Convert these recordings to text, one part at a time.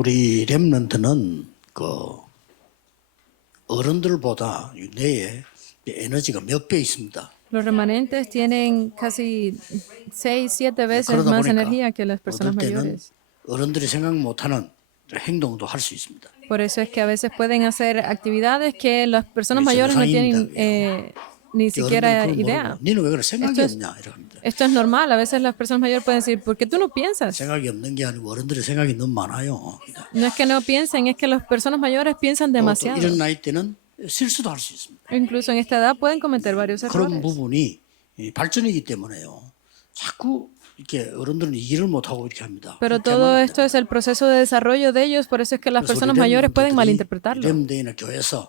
우리 렘넌트는 그 어른들보다 뇌에 에너지가 몇 배 있습니다. Los remanentes tienen casi 6, 7 veces 그러다 más 보니까 energía que las personas 어떨 때는 mayores. 어른들이 생각 못하는 행동도 할 수 있습니다. Por eso es que a veces pueden hacer actividades que las personas 그게 mayores no tienen 정상입니다. ni siquiera 어른들은 그걸 idea. 모르고 니는 왜 그래 생각이 Esto es- 없냐 이러는데 Esto es normal. A veces las personas mayores pueden decir, ¿por qué tú no piensas? 생각이 없는 게 아니고 어른들이 생각이 너무 많아요. No es que no piensen, es que las personas mayores piensan 또 demasiado. 이런 나이 때는 실수도 할 수 있습니다. Incluso en esta edad pueden cometer varios 그런 errores. 부분이 이 발전이기 때문에요. 자꾸 이렇게 어른들은 이해를 못하고 이렇게 합니다. Pero 그렇게 todo 하면 안 esto es el proceso de desarrollo de ellos, por eso es que las 그래서 personas 우리 mayores pueden 렘넌트들이 malinterpretarlo. 렘데이나 교회에서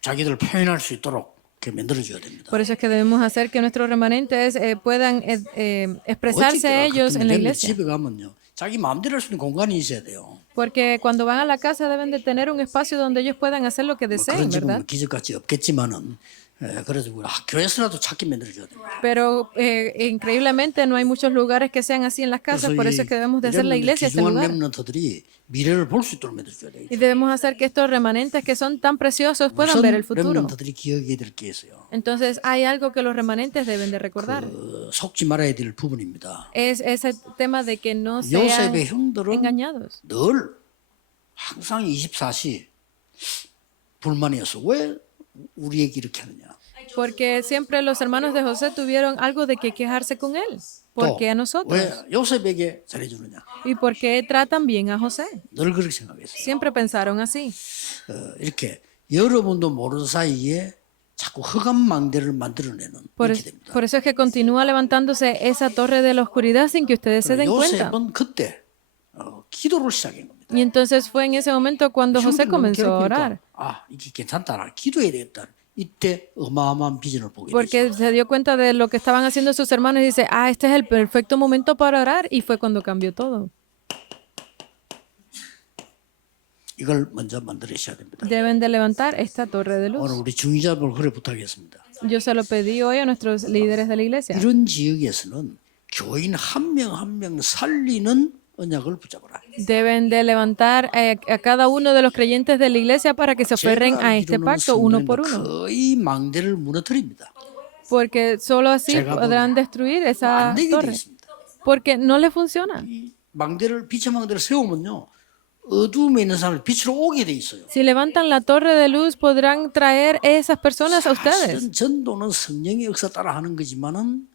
자기들을 표현할 수 있도록 이렇게 만들어줘야 됩니다. Por eso es que debemos hacer que nuestros remanentes puedan expresarse 어찌 ellos en la 렘넌트 iglesia. 집에 가면요, 자기 마음대로 할 수 있는 공간이 있어야 돼요. Porque cuando van a la casa deben de tener un espacio donde ellos puedan hacer lo que 뭐 deseen, 그런 집은 ¿verdad? 기적같이 없겠지만은 그래서 우리 교회에서라도 찾게 만들어줘야 됩니다. Pero increíblemente no hay muchos lugares que sean así en las casas, por eso es que debemos de hacer la iglesia este 귀중한 lugar. 렘넌트들이 미래를 볼 수 있도록 만들어줘야 돼요. Y debemos hacer que estos remanentes que son tan preciosos puedan ver el futuro. 렘넌트들이 기억해야 될 게 있어요. Entonces hay algo que los remanentes deben de recordar. 속지 말아야 될 부분입니다. Es ese tema de que no sean 요셉의 형들은 engañados. 늘 항상 24시 불만이었어. 왜 우리에게 이렇게 하느냐. Porque siempre los hermanos de José tuvieron algo de que quejarse con él. ¿Por 또 qué a nosotros? 왜 요셉에게 잘해주느냐. ¿Y por qué tratan bien a José? 늘 그렇게 생각했어요. Siempre pensaron así. 이렇게 여러분도 모르는 사이에 자꾸 흑암망대를 만들어내는 이렇게 됩니다. Por eso es que continúa levantándose esa torre de la oscuridad sin que ustedes se den cuenta. 요셉은 그때 기도를 시작한 겁니다. Y entonces fue en ese momento cuando José 형들을 comenzó a 괴롭히니까, orar. 아 이게 괜찮다. 나 기도해야 되겠다. 이때 어마어마한 비전을 보게 됐어요. Porque se dio cuenta de lo que estaban haciendo sus hermanos y dice, este es el perfecto momento para orar. Y fue cuando cambió todo. 이걸 먼저 만들으셔야 됩니다. Deben de levantar esta torre de 오늘 luz. 우리 중위자분 그래 부탁했습니다. Yo se lo pedí hoy a nuestros líderes de la iglesia. 이런 지역에서는 교인 한 명 한 명 살리는 언약을 붙잡아라. Deben de levantar a cada uno de los creyentes de la iglesia para que se aferren a este 이루는 pacto uno por 순간에는 uno. 거의 망대를 무너뜨립니다. Porque solo así 제가 podrán destruir esa 안 되게 돼 torre. 있습니다. Porque no le funciona. 이 망대를 빛의 망대를 세우면요 어두움에 있는 사람을 빛으로 오게 돼 있어요. Si levantan la torre de luz, podrán traer esas personas a ustedes. 사실은 전도는 성령의 역사 따라 하는 거지만은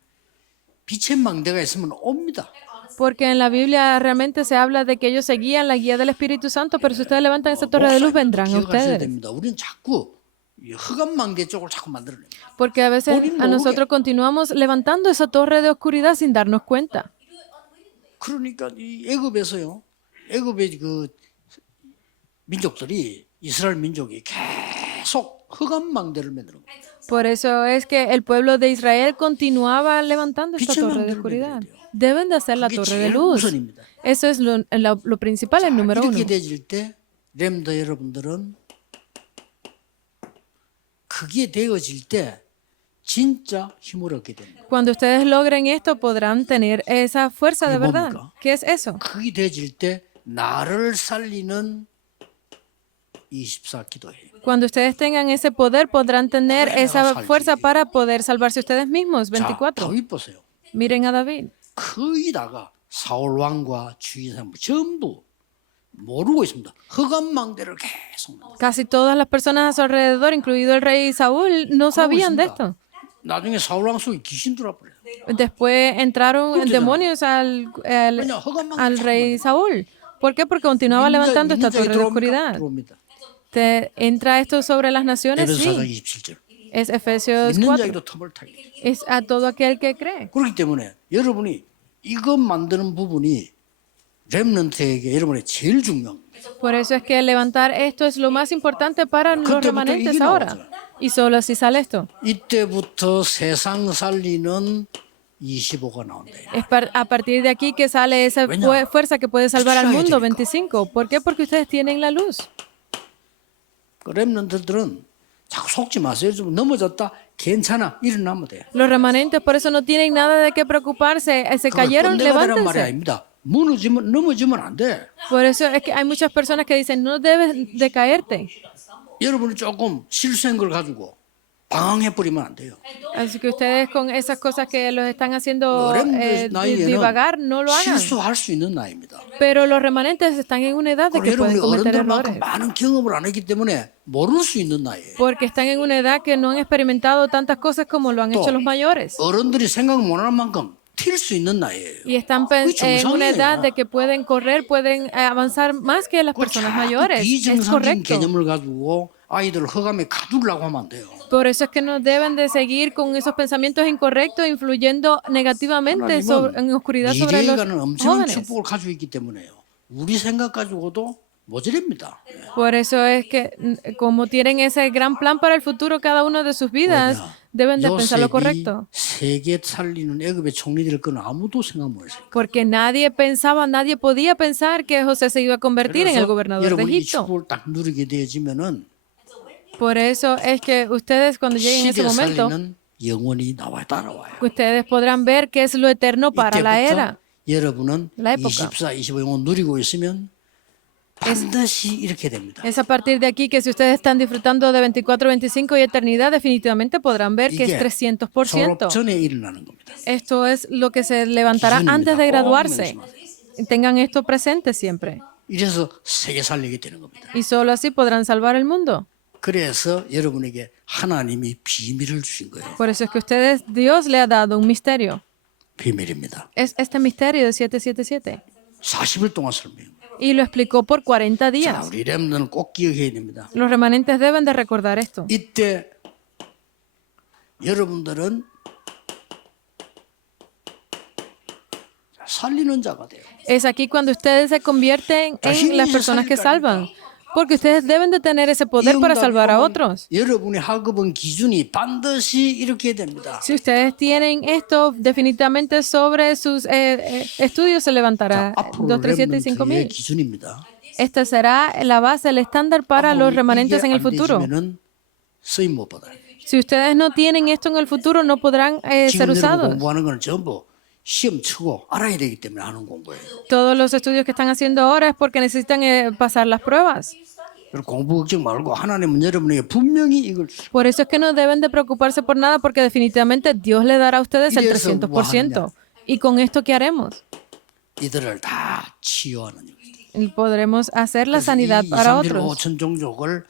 빛의 망대가 있으면 옵니다. Porque en la Biblia realmente se habla de que ellos seguían la guía del Espíritu Santo, pero si ustedes levantan esa torre de luz, vendrán a 기억하셔야 ustedes. 됩니다. 우리는 자꾸 이 흑암 망대 쪽을 자꾸 만들어냅니다. Porque a veces a nosotros continuamos levantando esa torre de oscuridad sin darnos cuenta. 그러니까 이 애굽에서요. 애굽의 그 민족들이 이스라엘 민족이 계속 흑암 망대를 만드는 거예요. Por eso es que el pueblo de Israel continuaba levantando esta 빛의 torre de 망대를 oscuridad. 만들어야 돼요. Deben de hacer la 그게 torre de 제일 luz. 우선입니다. Eso es lo principal, el número uno. 이렇게 되질 때 렘더 여러분들은 그게 되어질 때 진짜 힘을 얻게 됩니다. Cuando ustedes logren esto, podrán tener esa fuerza de ¿Qué verdad. 뭡니까? ¿Qué es eso? 그게 되어질 때 나를 살리는 24 기도해요. Cuando ustedes tengan ese poder, podrán tener esa fuerza para poder salvarse ustedes mismos. 자, 24. 다윗 보세요. Miren a David. 거의 다가 사울 왕과 주위 사람 전부 모르고 있습니다. 흑암 망대를 계속 만들어요. Casi todas las personas a su alrededor, incluido el rey Saúl, no sabían de esto. 나중에 사울 왕 속에 귀신 들어버려요. Después entraron demonios al rey Saúl. ¿Por qué? Porque continuaba levantando esta torre de oscuridad. 들어옵니다. ¿Entra esto sobre las naciones? 에베소 4장 Sí. 27절. Es Efesios 믿는 4. 자에게도 텀을 타게. Es a todo aquel que cree. 그렇기 때문에 여러분이 이것 만드는 부분이 렘넌트에게 여러분의 제일 중요한 겁니다. Por eso es que levantar esto es lo más importante para los remanentes ahora. Y solo así sale esto. 이때부터 세상 살리는 25가 나온다. Es a partir de aquí que sale esa fuerza que puede salvar al mundo, 25. ¿Por qué? Porque ustedes tienen la luz. 그 렘넌트들은 자꾸 속지 마세요. 좀 넘어졌다. 괜찮아. 일어나면 돼요. Los remanentes por eso no tienen nada de qué preocuparse. Se cayeron, 꼰대가 되란 말이 levántense. 아닙니다. 무너지면 넘어지면 안 돼. Por eso es que hay muchas personas que dicen, no debes de caerte. 여러분이 조금 실수한 걸 가지고 방황해 버리면 안 돼요. Así que ustedes con esas cosas que los están haciendo 어른들 나이에는 divagar, no lo hagan. 실수할 수 있는 나이입니다. Pero los remanentes están en una edad de que 그리고 pueden 여러분이 cometer 어른들만큼 errores. 많은 경험을 안 했기 때문에 모를 수 있는 나이예요. Porque están en una edad que no han experimentado tantas cosas como lo han hecho los mayores. 어른들이 생각 못하는 만큼 튈 수 있는 나이예요. Y están en una edad de que pueden correr, pueden avanzar más que las personas mayores. Es 비정상적인 correcto. 개념을 가지고 아이들을 허감에 가두려고 하면 안 돼요. Por eso es que no deben de seguir con esos pensamientos incorrectos, influyendo negativamente en oscuridad sobre los 미래에 가는 엄청난 jóvenes. 축복을 가지고 있기 때문에요. 우리 생각 가지고도 모자랍니다. Por eso es que como tienen ese gran plan para el futuro cada uno de sus vidas, deben de pensar lo 요셉이 correcto. 세계 살리는 애굽의 총리 될 건 아무도 생각 못했어요. Porque nadie pensaba, nadie podía pensar que José se iba a convertir en el gobernador de 여러분이 이 Egipto. 축복을 딱 누리게 되어지면은 Por eso es que ustedes cuando lleguen a ese 시대 momento, 살리는 영원히 나와 따라와요. ustedes podrán ver qué es lo eterno para la 이때부터 era. 여러분은 La época. 24, 25 영원 누리고 있으면 반드시 이렇게 됩니다. Es a partir de aquí que si ustedes están disfrutando de 24, 25 y eternidad, definitivamente podrán ver que es 이게 300%. 졸업 전에 일어나는 겁니다. Esto es lo que se levantará 기준입니다. antes de 꼭 graduarse. 명심하세요. Tengan esto presente siempre. 이래서 세계 살리게 되는 겁니다. Y solo así podrán salvar el mundo. 그래서 여러분에게 하나님이 비밀을 주신 거예요. Por eso es que ustedes, Dios le ha dado un misterio. 비밀입니다. Es este misterio de 777. 40일 동안 설명해요. Y lo explicó por 40 자, días. 우리 렘넌은 꼭 기억해야 됩니다. Los remanentes deben de recordar esto. 이때 여러분들은 살리는 자가 돼요. Es aquí cuando ustedes se convierten en las personas que salvan. Porque ustedes deben de tener ese poder para salvar a otros. 여러분의 학업은 기준이 반드시 이렇게 됩니다. Si ustedes tienen esto, definitivamente sobre sus estudios se levantará 앞으로 2, 3, 7 y 렘넌트의 5,000. 기준입니다. Esta será la base, el estándar para los remanentes en el futuro. 쓰임 못 받아요. Si ustedes no tienen esto en el futuro, no podrán ser 지금 여러분 usados. 공부하는 건 전부 시험 치고 알아야 되기 때문에 하는 공부예요. Todos los estudios que están haciendo ahora es porque necesitan pasar las pruebas. 그리고 공부 걱정 말고 하나님은 여러분에게 분명히 이걸 주실 Por eso es que no deben de preocuparse por nada, porque definitivamente Dios le dará a ustedes el 300%. ¿Y con esto qué haremos? 이들을 다 치유하는 일. Y podremos hacer la 그래서 sanidad 이 para 2, 3, otros. 5천 종족을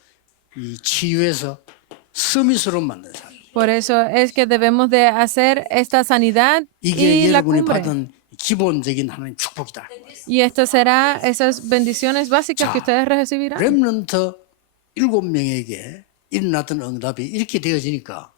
이 치유해서 서밋으로 만든 사람. Por eso es que debemos de hacer esta sanidad y 이게 la 여러분이 cumbre. 받은 기본적인 하나님 축복이다. Y esto será esas bendiciones básicas 자, que ustedes recibirán. 렘넌트 7명에게 일어났던 응답이 이렇게 되어지니까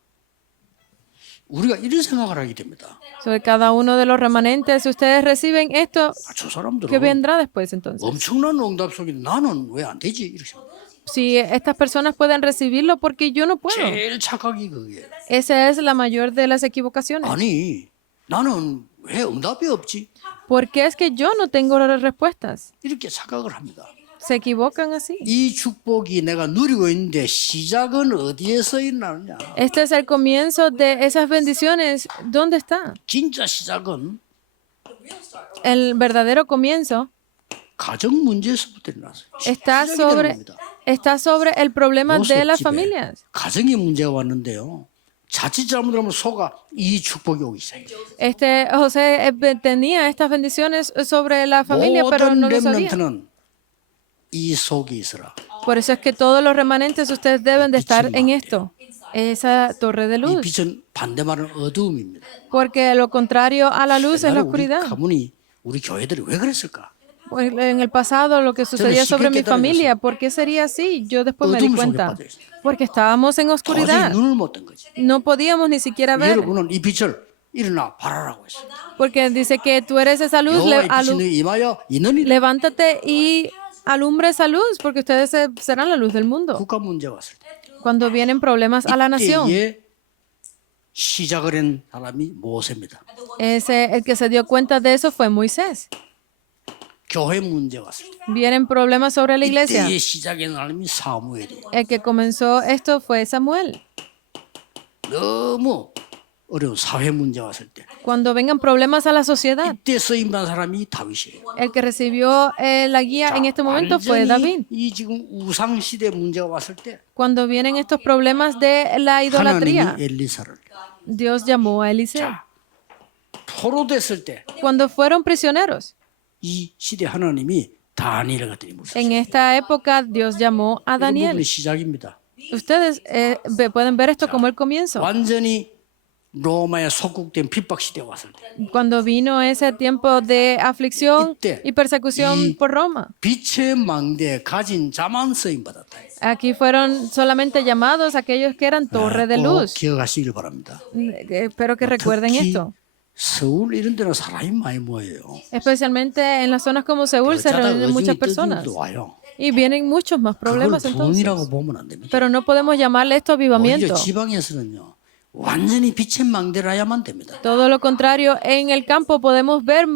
우리가 이런 생각을 하게 됩니다. Sobre cada uno de los remanentes, ustedes reciben esto 아, 저 que 사람들은 vendrá después entonces. 엄청난 응답 속에 나는 왜 안 되지? 이렇게 생각해요. Si estas personas pueden recibirlo, porque yo no puedo. 제일 착각이 그게. Esa es la mayor de las equivocaciones. 아니 나는 왜 응답이 없지? Porque es que yo no tengo las respuestas. 이렇게 착각을 합니다. Se equivocan así. 이 축복이 내가 누리고 있는데 시작은 어디에서 일어나느냐? Este es el comienzo de esas bendiciones. ¿Dónde está? 진짜 시작은 El verdadero comienzo 가정 문제에서부터 일어났어요. está 시작이 되는 sobre, 겁니다. está sobre el problema de 요셉 las 집에 familias. 가정의 문제가 왔는데요. 자칫 잘못하면 속아 이 축복이 오기 시작해요. José tenía estas bendiciones sobre la familia, pero 모든 no lo sabía. 렘넌트는 이 속에 있어라. Por eso es que todos los remanentes ustedes deben de estar en esto, esa torre de 이 luz. 빛은 반대말은 어두움입니다. Porque lo contrario a la luz es la 옛날에 우리 oscuridad. 가문이 우리 교회들이 왜 그랬을까? Pues, en el pasado lo que sucedía sobre mi familia, ¿por qué sería así? Yo después me di 어둠 속에 cuenta. 빠져 있어요. Porque estábamos en 도저히 oscuridad. 눈을 못 뜬 거지. No podíamos ni siquiera ver. 여러분은 이 빛을 일어나 바라라고 했어요. Porque dice que tú eres esa luz, 여호와의 빛이 너희 임하여 이느니라. levántate y alumbre esa luz, porque ustedes serán la luz del mundo. 국가 문제 왔을 때 Cuando vienen problemas a la nación, 이때에 시작을 한 사람이 모세입니다. el que se dio cuenta de eso fue Moisés. 교회 문제 왔을 때 Vienen problemas sobre la iglesia. 이때에 시작한 사람이 사무엘이에요. El que comenzó esto fue Samuel. 너무 어려운 사회 문제 왔을 때 Cuando vengan problemas a la sociedad, 이때 쓰임 받은 사람이 다윗이에요. el que recibió la guía en este momento fue David. 이 지금 우상 시대 문제가 왔을 때 Cuando vienen estos problemas de la idolatría, 하나님이 엘리사를 Dios llamó a Eliseo. 자, 포로됐을 때 이 Cuando fueron prisioneros, 시대 하나님이 다니엘을 갖다 임무를 en esta época Dios llamó a 이런 부분이 Daniel. 시작입니다. Ustedes pueden ver esto como el comienzo. 완전히 로마에 속국된 핍박 시대 왔을 때 Cuando vino ese tiempo de aflicción y persecución por Roma, 빛의 망대에 가진 자만 쓰임 받았다. aquí fueron solamente llamados aquellos que eran torre de 꼭 luz. 기억하시길 바랍니다. Espero que recuerden 특히 esto. 서울 이런 데는 사람이 많이 모여요. Especialmente en las zonas como Seúl se 어쩌다 reúnen muchas personas 도 와요. y vienen muchos más 그걸 problemas entonces. 부흥이라고 보면 안 됩니다. Pero no podemos llamarle esto 오히려 avivamiento. 지방에서는요. 완전히 빛의 망대라야만 됩니다. Todo lo contrario, en el campo podemos ver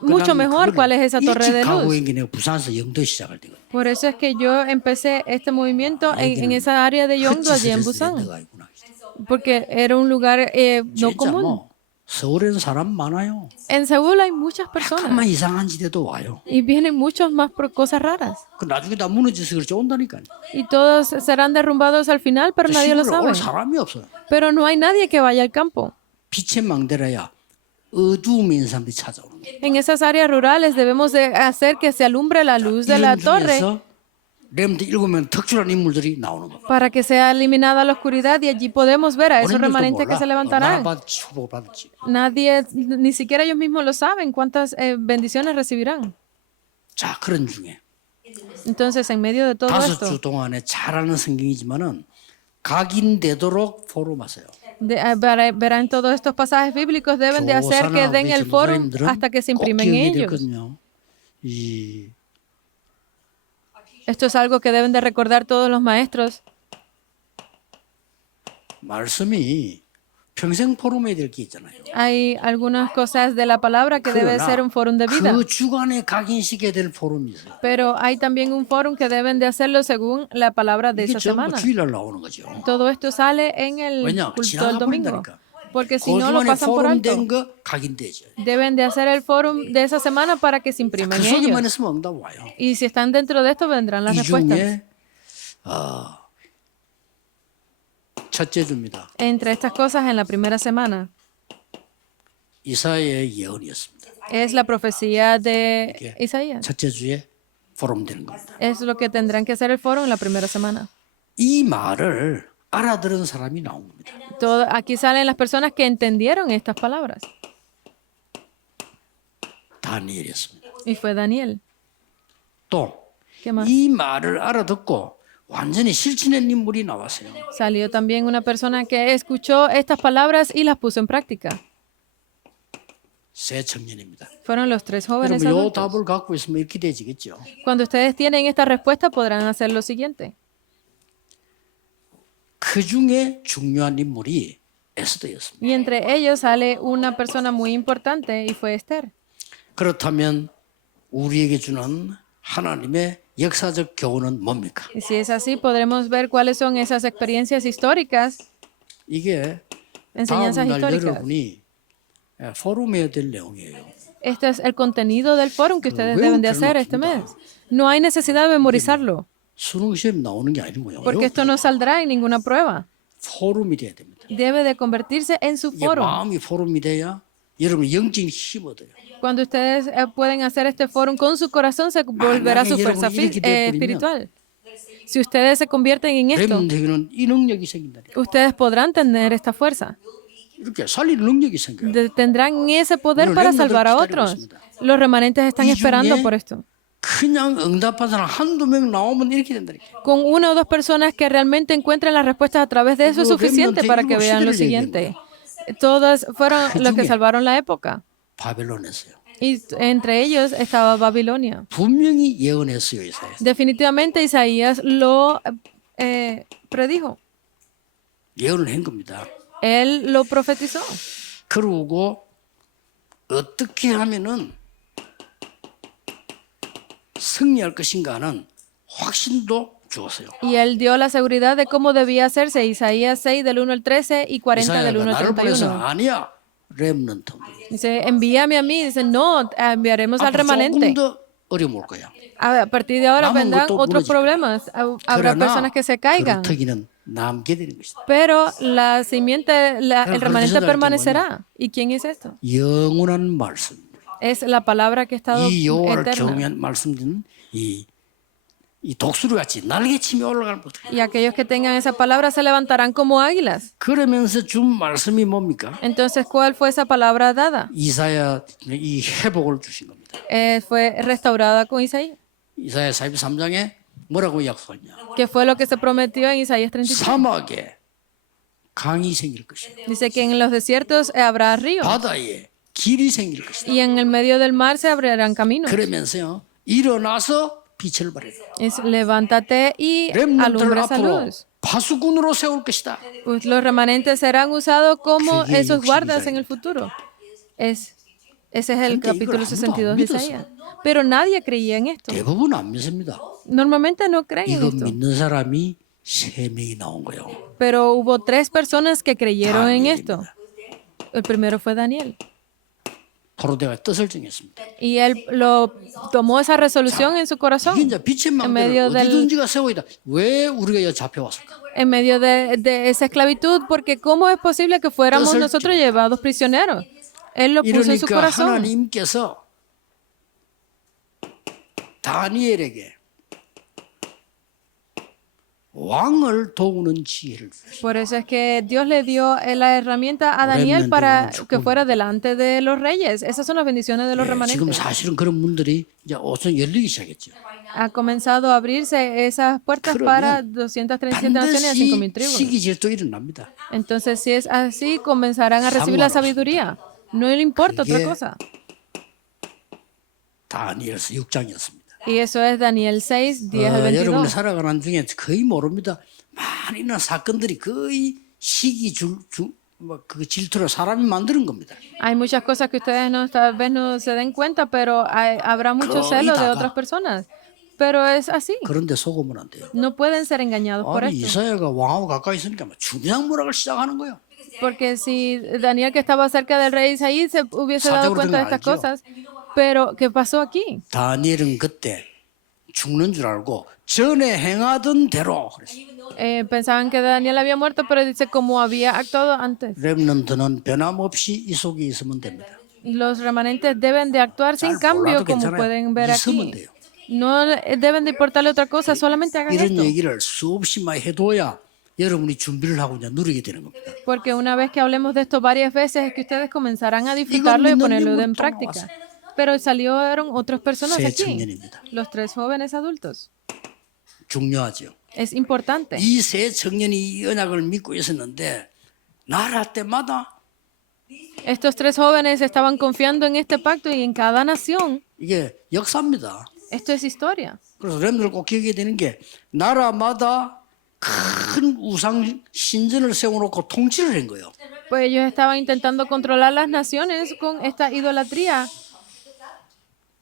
mucho mejor cuál es esa torre de 일찍 가고 luz. 있는 게 내가 부산에서 영도 시작할 때거든요. Por eso es que yo empecé este movimiento en esa área de Yeongdo, allí en Busan, 내가 있구나. porque era un lugar no 진짜 común. 뭐 서울에는 사람 많아요. En Seúl hay muchas personas 잠깐만 이상한 지대도 와요. y vienen muchos más por cosas raras. 그 나중에 다 무너져서 그렇지 온다니까요. Y todos serán derrumbados al final, pero nadie lo 시골에 sabe. 올 사람이 없어요. Pero no hay nadie que vaya al campo. 빛의 망대라야 어두움에 있는 사람들이 찾아오는 거예요. En esas áreas rurales debemos de hacer que se alumbre la luz de la 이런 torre 중에서 렘트 7명 특출한 인물들이 나오는 겁니다. para que sea eliminada la oscuridad y allí podemos ver a esos 본인들도 remanentes que 몰라. se 얼마나 levantarán. 축복을 받을지. Nadie, ni siquiera ellos mismos lo saben cuántas bendiciones recibirán. 자, 그런 중에 Entonces, en medio de todo 5주 esto, 동안에 잘하는 성경이지만은 각인되도록 포럼하세요. verán todos estos pasajes bíblicos deben de hacer que den el foro hasta que se imprimen ellos. 이 Esto es algo que deben de recordar todos los maestros. 말씀이 평생 포럼해야 될 게 있잖아요. Hay algunas cosas de la palabra que debe ser un foro de vida, 그 주간에 각인시켜야 될 포럼이 있어요. pero hay también un foro que deben de hacerlo según la palabra de 이게 esa 전부 semana. 주일날 나오는 거죠. Todo esto sale en el 왜냐? culto del domingo, 지나가버린다니까. porque si 그 no lo 주간에 pasan por alto. 포럼된 거 각인되죠. Deben de hacer el foro de esa semana para que se impriman 그 속에만 ellos. 있으면 응답 와요. Y si están dentro de esto, vendrán las 이 respuestas. 중에 첫째 주입니다. Entre estas cosas, en la primera semana, 이사야의 예언이었습니다. es la profecía de Isaías. 첫째 주에 포럼되는 겁니다. Es lo que tendrán que hacer el foro en la primera semana. 이 말을 알아들은 사람이 나온 겁니다. Aquí salen las personas que entendieron estas palabras. 다니엘이었습니다. Y fue Daniel. 또 ¿Qué más? 이 말을 알아듣고 완전히 실천한 인물이 나왔어요. Salió también una persona que escuchó estas palabras y las puso en práctica. 세 청년입니다. Fueron los 3 jóvenes 여러분 이 adultos. 답을 갖고 있으면 이렇게 되지겠죠. Cuando ustedes tienen esta respuesta, podrán hacer lo siguiente. 그 중에 중요한 인물이 에스더였습니다. Y entre ellos sale una persona muy importante y fue Esther. 그렇다면 우리에게 주는 하나님의 역사적 교훈은 뭡니까? Y si es así, podremos ver cuáles son esas experiencias históricas, 이게 다음 enseñanzas 날 históricas. 여러분이 포럼해야 될 내용이에요. Este es el contenido del foro que ustedes deben de hacer este mes. No hay necesidad de memorizarlo, 수능 시험 나오는 게 아닌 거예요. porque esto no saldrá en ninguna prueba. 포럼이 돼야 됩니다. Debe de convertirse en su 이게 foro. 마음이 포럼이 돼야 여러분 영적인 힘 얻어요. Cuando ustedes pueden hacer este foro con su corazón, se volverá su fuerza espiritual. Si ustedes se convierten en esto, 렘넌트에게는 이 능력이 생긴다니까. ustedes podrán tener esta fuerza. 이렇게 살리는 능력이 생겨요. Tendrán ese poder para salvar a otros. Los remanentes están esperando por esto. 그냥 응답한 사람 한두 명 나오면 이렇게 된다니까. Con 1 o 2 personas que realmente encuentren las respuestas a través de eso es suficiente para que vean lo siguiente. Todas fueron los que salvaron la época. 바벨론에서요. Y entre ellos estaba Babilonia. 분명히 예언했어요, 이사야. Definitivamente Isaías lo predijo. 예언을 한 겁니다. Él lo profetizó. 그러고 어떻게 하면은 승리할 것인가는 확신도 주었어요. Y él dio la seguridad de cómo debía hacerse. Isaías 6 del 1 al 13 y 40 del 이사야가 1 al 나를 보내서 31. 아니야. 렘넌트. Dice, envíame a mí. Dice, no, enviaremos al 앞으로 조금 remanente. 더 어려움 올 거야. A partir de ahora 남은 vendrán 것도 otros 무너질 problemas. Habrá 그러나 personas que se caigan. 그루터기는 남게 되는 것이다. Pero la simiente, el remanente 그래서 permanecerá. ¿Y quién es esto? 영원한 말씀. Es la palabra que ha estado 이 여호와를 eterna. 경외한 말씀들은 이 독수리 같이 날개치며 올라갈 것이다. Y aquellos que tengan esa palabra se levantarán como águilas. 그러면서 준 말씀이 뭡니까? Entonces, ¿cuál fue esa palabra dada? 이사야 이 회복을 주신 겁니다. Fue restaurada con Isaías. 이사야 43장에 뭐라고 약속했냐? ¿Qué fue lo que se prometió en Isaías 33? 사막에 강이 생길 것이다. Dice que en los desiertos habrá ríos 바다에 길이 생길 것이다. y en el medio del mar se abrirán caminos. 그러면서요. 일어나서 빛을 발해라. Es levántate y 렘넌트를 alumbra esa 앞으로 luz. 파수꾼으로 세울 것이다. Pues los remanentes serán usados como 그게 esos 62 guardas en el futuro. Ese es el 근데 capítulo 이걸 아무도 62 안 de 믿었어. Isaías. Pero nadie creía en esto. 대부분 안 믿습니다. Normalmente no creen en 이거 esto. 믿는 사람이 3명이 나온 거예요. Pero hubo 3 personas que creyeron en esto. Daniel입니다. El primero fue Daniel. 포로대가 뜻을 정했습니다. Y él tomó esa resolución en su corazón. 이게 이제 빛의 En medio 망대를 del- 어디든지가 세워이다. 왜 우리가 여기 잡혀왔을까? En medio de esa esclavitud, porque ¿cómo es posible que fuéramos 뜻을 nosotros llevados prisioneros? Él lo puso en su 이러니까 corazón. 하나님께서 다니엘에게 왕을 도우는 지혜를 주셨어요. Por eso es que Dios le dio la herramienta a Daniel para que fuera delante de los reyes. Esas son las bendiciones de los 지금 remanentes. 사실은 그런 문들이 이제 우선 열리기 시작했죠. Ha comenzado a abrirse esas puertas 그러면 para 237 naciones y a 반드시 5,000 tribus. 시기질도 일어납니다. Entonces, si es así, comenzarán a recibir la sabiduría. No le importa otra 그게 cosa. 다니엘서 6장이었습니다. Y eso es Daniel 6, 10 al 여러분이 22. 살아가는 중에 거의 모릅니다. 많이 일어난 사건들이 거의 그 질투로 사람이 만드는 겁니다. Hay muchas cosas que ustedes tal vez no se den cuenta, pero habrá mucho celo de 거기다가 otras personas. Pero es así. 그런데 속으면 안 돼요. No pueden ser engañados por 아니 esto. 이사야가 왕하고 가까이 있으니까 막 중상모략을 시작하는 거예요. Porque si Daniel, que estaba cerca del rey Isaí, se hubiese dado 사적으로 cuenta de 된 거 estas 알죠? cosas. Pero, ¿qué pasó aquí? 다니엘은 그때 죽는 줄 알고 전에 행하던 대로 그랬어요. Pensaban que Daniel había muerto, pero dice como había actuado antes. 렘넌트는 변함없이 이 속에 있으면 됩니다. Los remanentes deben de actuar sin 잘 cambio, 몰라도 como 괜찮아요. pueden ver 있으면 aquí. 돼요. No deben de importarle otra cosa, solamente hagan 이런 esto. 얘기를 수없이 많이 해둬야 여러분이 준비를 하고 이제 누리게 되는 겁니다. Porque una vez que hablemos de esto varias veces, es que ustedes comenzarán a disfrutarlo y 믿는 ponerlo en 인물도 práctica. Pero salieron otras personas 새 aquí, 청년입니다. los 3 jóvenes adultos. 중요하죠. Es importante. 이 세 청년이 이 언약을 믿고 있었는데 나라 때마다 Estos 3 jóvenes estaban confiando en este pacto y en cada nación. 이게 역사입니다. Esto es historia. 그래서 렘들 꼭 기억해야 되는 게 나라마다 큰 우상 신전을 세워놓고 통치를 한 거예요. Pues ellos estaban intentando controlar las naciones con esta idolatría,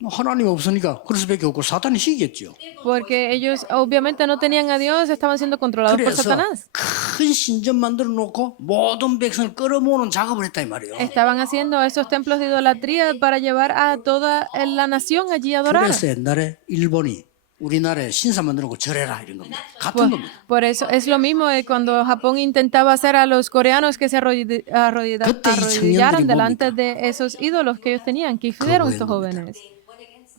하나님 없으니까 그럴 수밖에 없고 사탄이 시기겠죠. porque ellos obviamente no tenían a Dios, estaban siendo controlados por 그래서 Satanás. 큰 신전 만들어 놓고 모든 백성을 끌어모으는 작업을 했다 이 말이에요. Estaban haciendo esos templos de idolatría para llevar a toda la nación allí a adorar. 그래서 옛날에 일본이 우리나라에 신사 만들어 놓고 절해라 이런 겁니다. 같은 겁니다. Por eso es lo mismo de cuando Japón intentaba hacer a los coreanos que se arrodillaran delante de esos ídolos que ellos tenían. ¿Qué hicieron estos jóvenes?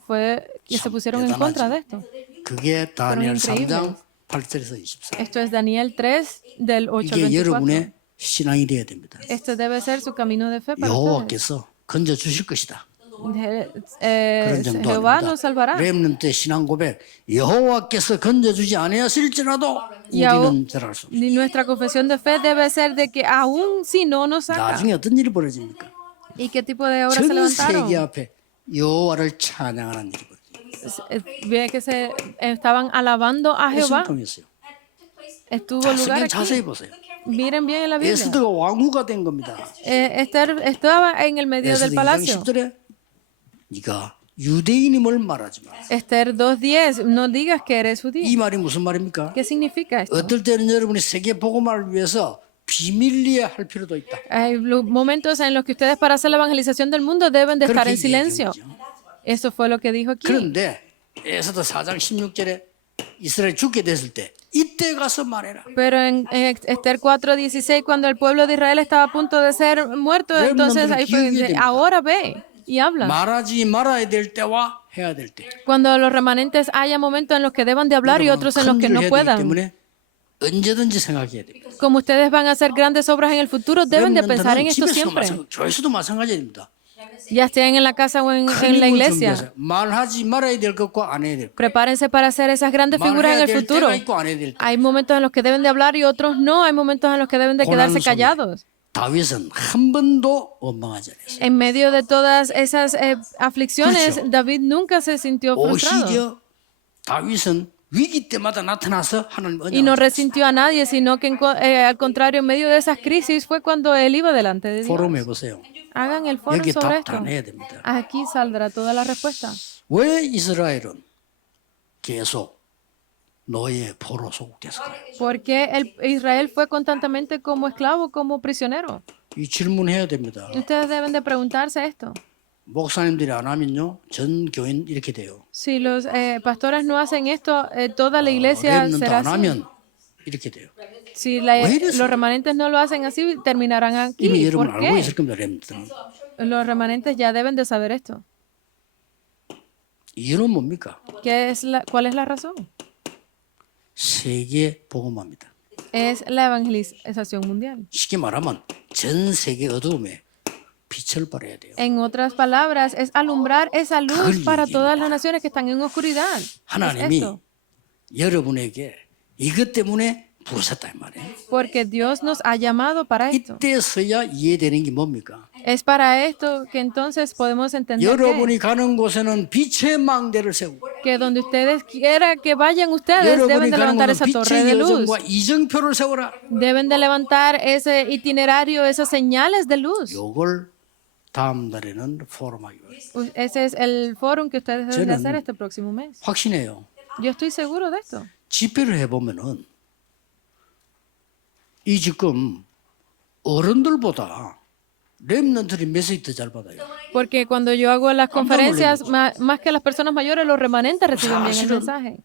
Fue que se pusieron en contra de esto. 그게 다니엘 increíbles. 3장 8절에서 24절. Esto es Daniel 3 del 8 al 이게 24. 여러분의 신앙이 되어야 됩니다. Esto debe ser su camino de fe para ustedes. 여호와께서 건져 주실 것이다. 그런 정도 Jehová nos salvará. 렘넌트의 신앙 고백 여호와께서 건져주지 아니하실지라도 Y aún- 우리는 절할 수 없다. Y nuestra confesión de fe debe ser de que aún si no nos saca. 나중에 어떤 일이 벌어집니까? ¿Y qué tipo de obras se 전 levantaron? 세계 앞에 여호와를 찬양하는 일이 벌어집니다. Ve que se estaban alabando a Jehová. 통했어요. Estuvo 자, lugar 성경 자세히 aquí. 보세요. Miren bien en la Biblia. 에스더가 왕후가 된 겁니다. Esther estaba en el medio del 에스더 2장 palacio. 10절에 네가 유대인임을 말하지 마. Esther 2:10, no digas que eres judío. 이 말이 무슨 말입니까? ¿Qué significa esto? 어떨 때는 여러분이 세계 복음화를 위해서 비밀리에 할 필요도 있다. Hay momentos en los que ustedes para hacer la evangelización del mundo deben de estar 그렇게 en silencio. 얘기한 거죠. Eso fue lo que dijo aquí. 그런데 에스더 4장 16절에 이스라엘 죽게 됐을 때 이때 가서 말해라. Pero en Esther 4:16, cuando el pueblo de Israel estaba a punto de ser muerto, entonces ahí fue, ahora ve y habla. 말하지 말아야 될 때와 해야 될 때. Cuando los remanentes haya momentos en los que deban de hablar y otros en los que 큰 일을 no 해야 되기 puedan. 때문에 언제든지 생각해야 됩니다. Como ustedes van a hacer grandes obras en el futuro, deben de pensar en esto 집에서 siempre. 교회에서도 마찬가지입니다. Ya estén en la casa o en la 큰 힘을 iglesia. 준비하세요. 말하지 말아야 될 것과 안 해야 될 것. Prepárense para hacer esas grandes figuras en 말해야 el 될 futuro. 때가 있고 안 해야 될 때. Hay momentos en los que deben de hablar y otros no. Hay momentos en los que deben de quedarse 고난 속에 callados. 다윗은 한 번도 원망하지 않았어요. En medio de todas esas aflicciones, 그렇죠. David nunca se sintió frustrado. 오히려 다윗은 위기 때마다 나타나서 하나님 Y no 언약을 resintió a nadie, sino que al contrario, en medio de esas crisis fue cuando él iba delante de Dios. 포럼 해보세요. Hagan el foro 여기 sobre 답 esto. 다 내야 됩니다. Aquí saldrá toda la respuesta. 왜 이스라엘은 계속 노예 포로 소국됐을까요? ¿Por qué Israel fue constantemente como esclavo, como prisionero? 이 질문해야 됩니다. Ustedes deben de preguntarse esto. 목사님들이 안 하면요, 전 교인 이렇게 돼요. Si los pastores no hacen esto, toda la iglesia 렘넌트 será 안 así. 하면 이렇게 돼요. Si 왜 이랬어요? los remanentes no lo hacen así, terminarán 이미 aquí. 여러분 ¿Por 알고 qué? 있을 겁니다. 렘넌트는. Los remanentes ya deben de saber esto. 이유는 뭡니까? ¿Cuál es la razón? 세계 복음화입니다. Es la evangelización mundial. 쉽게 말하면 전 세계 어두움에 빛을 발해야 돼요. En otras palabras, es alumbrar esa luz 그걸 para 얘기합니다. todas las naciones que están en oscuridad. Es 하나님이 esto. 여러분에게 이것 때문에 부르셨다 이 말이에요. Porque Dios nos ha llamado para esto. 이때서야 이해되는 게 뭡니까? Es para esto que entonces podemos entender 여러분이 가는 곳에는 빛의 망대를 세우고 que donde ustedes quiera que vayan ustedes 여러분이 deben de 가는 levantar 곳은 esa torre de 빛의 luz. 여정과 이정표를 세워라. Deben de levantar ese itinerario, esas señales de luz. 요걸 다음 달에는 포럼하기로 해요. Ese es el foro que ustedes deben de 저는 hacer este próximo mes. 확신해요. Yo estoy seguro de esto. 집회를 해보면은 이 지금 어른들보다 렘넌트들이 메시지 더 잘 받아요. Porque cuando yo hago las conferencias, más que las personas mayores, los remanentes reciben bien el 사실은 mensaje.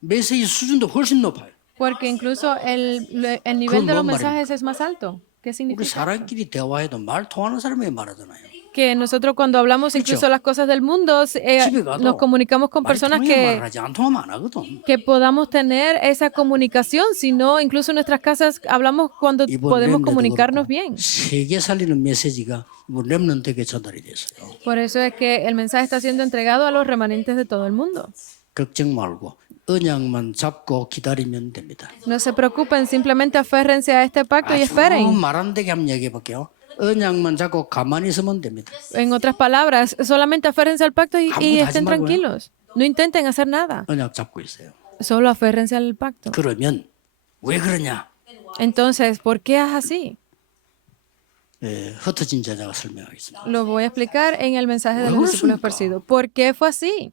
메시지 수준도 훨씬 높아요. Porque incluso el nivel de 그건 los 뭔 mensajes es más alto. ¿Qué 우리 significa? 사람끼리 대화해도 말 통하는 사람이 말하잖아요. Que nosotros cuando hablamos incluso las cosas del mundo, 집에 가도 nos comunicamos con 말이 personas 통해야 말하지 안 통하면 안 하거든. que podamos tener esa comunicación, sino incluso en nuestras casas hablamos cuando 이번 podemos 렘넌트도 comunicarnos 그렇고 bien. 세계 살리는 메시지가 이번 렘넌트에게 전달이 됐어요. Por eso es que el mensaje está siendo entregado a los remanentes de todo el mundo. 걱정 말고 언약만 잡고 기다리면 됩니다. No se preocupen, simplemente aférrense a este pacto y 아주 esperen. 말 안 되게 한번 얘기해 볼게요. 언약만 잡고 가만히 있으면 됩니다. En otras palabras, solamente aférrense al pacto y 아무것도 하지 estén 말고요. tranquilos. No intenten hacer nada. 언약 잡고 있어요. Solo aférrense al pacto. 그러면 왜 그러냐? Entonces, ¿por qué es así? 흩어진 제자가 설명하겠습니다. Lo voy a explicar en el mensaje de ¿Por los qué discípulos fue así? esparcidos. ¿Por qué fue así?